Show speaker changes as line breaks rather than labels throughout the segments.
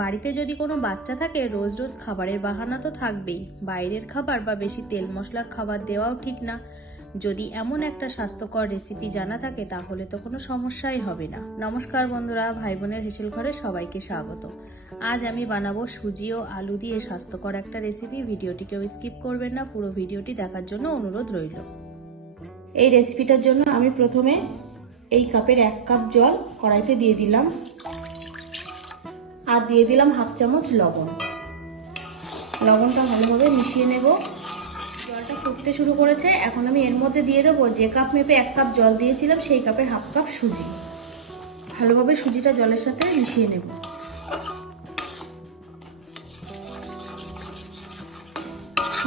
বাড়িতে যদি কোনো বাচ্চা থাকে, রোজ রোজ খাবারের বাহানা তো থাকবেই। বাইরের খাবার বা বেশি তেল মশলার খাবার দেওয়াও ঠিক না। যদি এমন একটা স্বাস্থ্যকর রেসিপি জানা থাকে, তাহলে তো কোনো সমস্যাই হবে না। নমস্কার বন্ধুরা ভাই বোনের হেসেল ঘরে সবাইকে স্বাগত। আজ আমি বানাবো সুজি ও আলু দিয়ে স্বাস্থ্যকর একটা রেসিপি ভিডিওটি কেউ স্কিপ করবেন না, পুরো ভিডিওটি দেখার জন্য অনুরোধ রইল। এই রেসিপিটার জন্য আমি প্রথমে এই কাপের এক কাপ জল কড়াইতে দিয়ে দিলাম। আর দিয়ে দিলাম হাফ চামচ লবণ। লবণটা ভালোভাবে মিশিয়ে নেব। জলটা ফুটতে শুরু করেছে। এখন আমি এর মধ্যে দিয়ে দেবো যে কাপ মেপে এক কাপ জল দিয়েছিলাম, সেই কাপের হাফ কাপ সুজি। ভালোভাবে সুজিটা জলের সাথে মিশিয়ে নেব।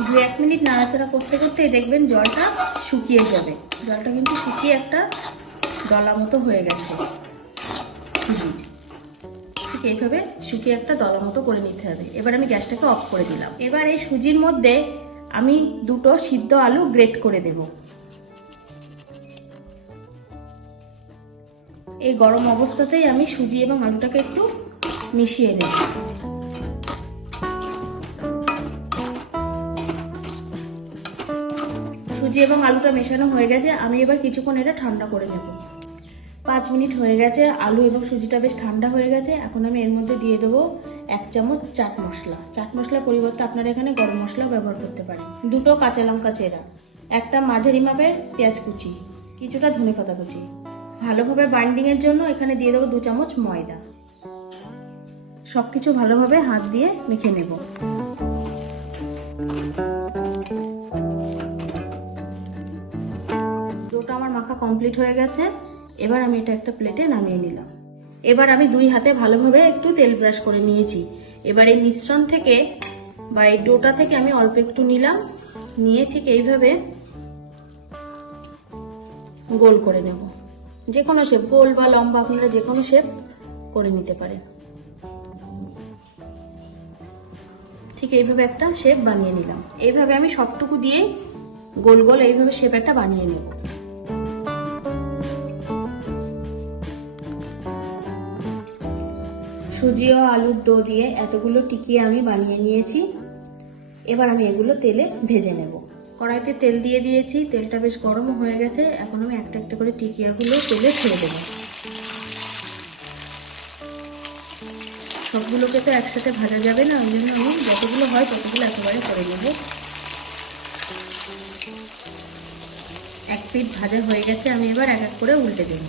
দু এক মিনিট নাড়াচাড়া করতে করতে দেখবেন জলটা শুকিয়ে যাবে। জলটা কিন্তু শুকিয়ে একটা দলা মতো হয়ে গেছে। ঠিক এইভাবে শুকিয়ে একটা দলা মতো করে নিতে হবে। এবার আমি গ্যাসটাকে অফ করে দিলাম। এবার এই সুজির মধ্যে আমি দুটো সিদ্ধ আলু গ্রেট করে দেব। এই গরম অবস্থাতেই আমি সুজি এবং আলুটাকে একটু মিশিয়ে নেব। সুজি এবং আলুটা মেশানো হয়ে গেছে। আমি এবার কিছুক্ষণ এটা ঠান্ডা করে নেব। পাঁচ মিনিট হয়ে গেছে, আলু এবং সুজিটা বেশ ঠান্ডা হয়ে গেছে। এখন আমি এর মধ্যে দিয়ে দেবো এক চামচ চাট মশলা। চাট মশলার পরিবর্তে আপনারা এখানে গরম মশলা ব্যবহার করতে পারেন। দুটো কাঁচা লঙ্কা চেরা, একটা মাঝারি মাপের পেঁয়াজ কুচি, কিছুটা ধনে পাতা কুচি। ভালোভাবে বাইন্ডিংয়ের জন্য এখানে দিয়ে দেবো দু চামচ ময়দা। সব কিছু ভালোভাবে হাত দিয়ে মেখে নেব। ডোটা আমার মাখা কমপ্লিট হয়ে গেছে। এবার আমি এটা একটা প্লেটে নামিয়ে নিলাম। এবার আমি দুই হাতে ভালোভাবে একটু তেল ব্রাশ করে নিয়েছি। এবার এই মিশ্রণ থেকে বা এই ডোটা থেকে আমি অল্প একটু নিলাম। নিয়ে ঠিক এইভাবে গোল করে নেব। যে কোনো শেপ গোল বা লম্বা আপনারা যে কোনো শেপ করে নিতে পারেন। ঠিক এইভাবে একটা শেপ বানিয়ে নিলাম। এইভাবে আমি সবটুকু দিয়ে গোল গোল এইভাবে শেপ একটা বানিয়ে নেব। সুজি ও আলুর ডো দিয়ে এতগুলো টিকিয়ে আমি বানিয়ে নিয়েছি। এবার আমি এগুলো তেলে ভেজে নেব। কড়াইতে তেল দিয়ে দিয়েছি, তেলটা বেশ গরম হয়ে গেছে। এখন আমি একটা একটা করে টিকিয়াগুলো তেলে ছেড়ে দেবো। সবগুলোকে তো একসাথে ভাজা যাবে না, ওই জন্য আমি যতগুলো হয় ততগুলো একেবারে করে নেব। এক পিঠ ভাজা হয়ে গেছে, আমি এবার এক এক করে উল্টে দেব।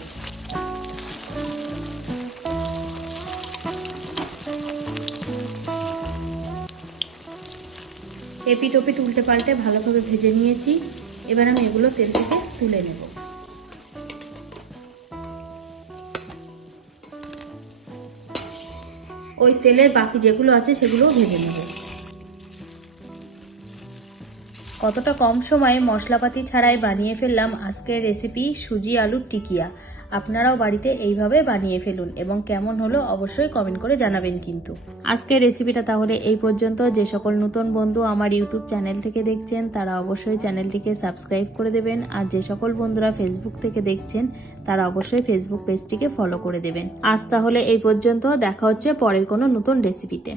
এপিট ওপিট উল্টে পাল্টে ভালোভাবে ভেজে নিয়েছি। এবার আমি এগুলো তেল থেকে তুলে নেব। ওই তেলের বাকি যেগুলো আছে সেগুলো ভেজে নেব। কতটা কম সময়ে মশলাপাতি ছাড়াই বানিয়ে ফেললাম আজকের রেসিপি সুজি আলুর টিকিয়া। আপনারাও বাড়িতে এইভাবে বানিয়ে ফেলুন এবং কেমন হলো অবশ্যই কমেন্ট করে জানাবেন কিন্তু। আজকের রেসিপিটা তাহলে এই পর্যন্ত। যে সকল নতুন বন্ধু আমার ইউটিউব চ্যানেল থেকে দেখছেন, তারা অবশ্যই চ্যানেলটিকে সাবস্ক্রাইব করে দেবেন। আর যে সকল বন্ধুরা ফেসবুক থেকে দেখছেন, তারা অবশ্যই ফেসবুক পেজটিকে ফলো করে দেবেন। আজ তাহলে এই পর্যন্ত। দেখা হচ্ছে পরের কোনো নতুন রেসিপিতে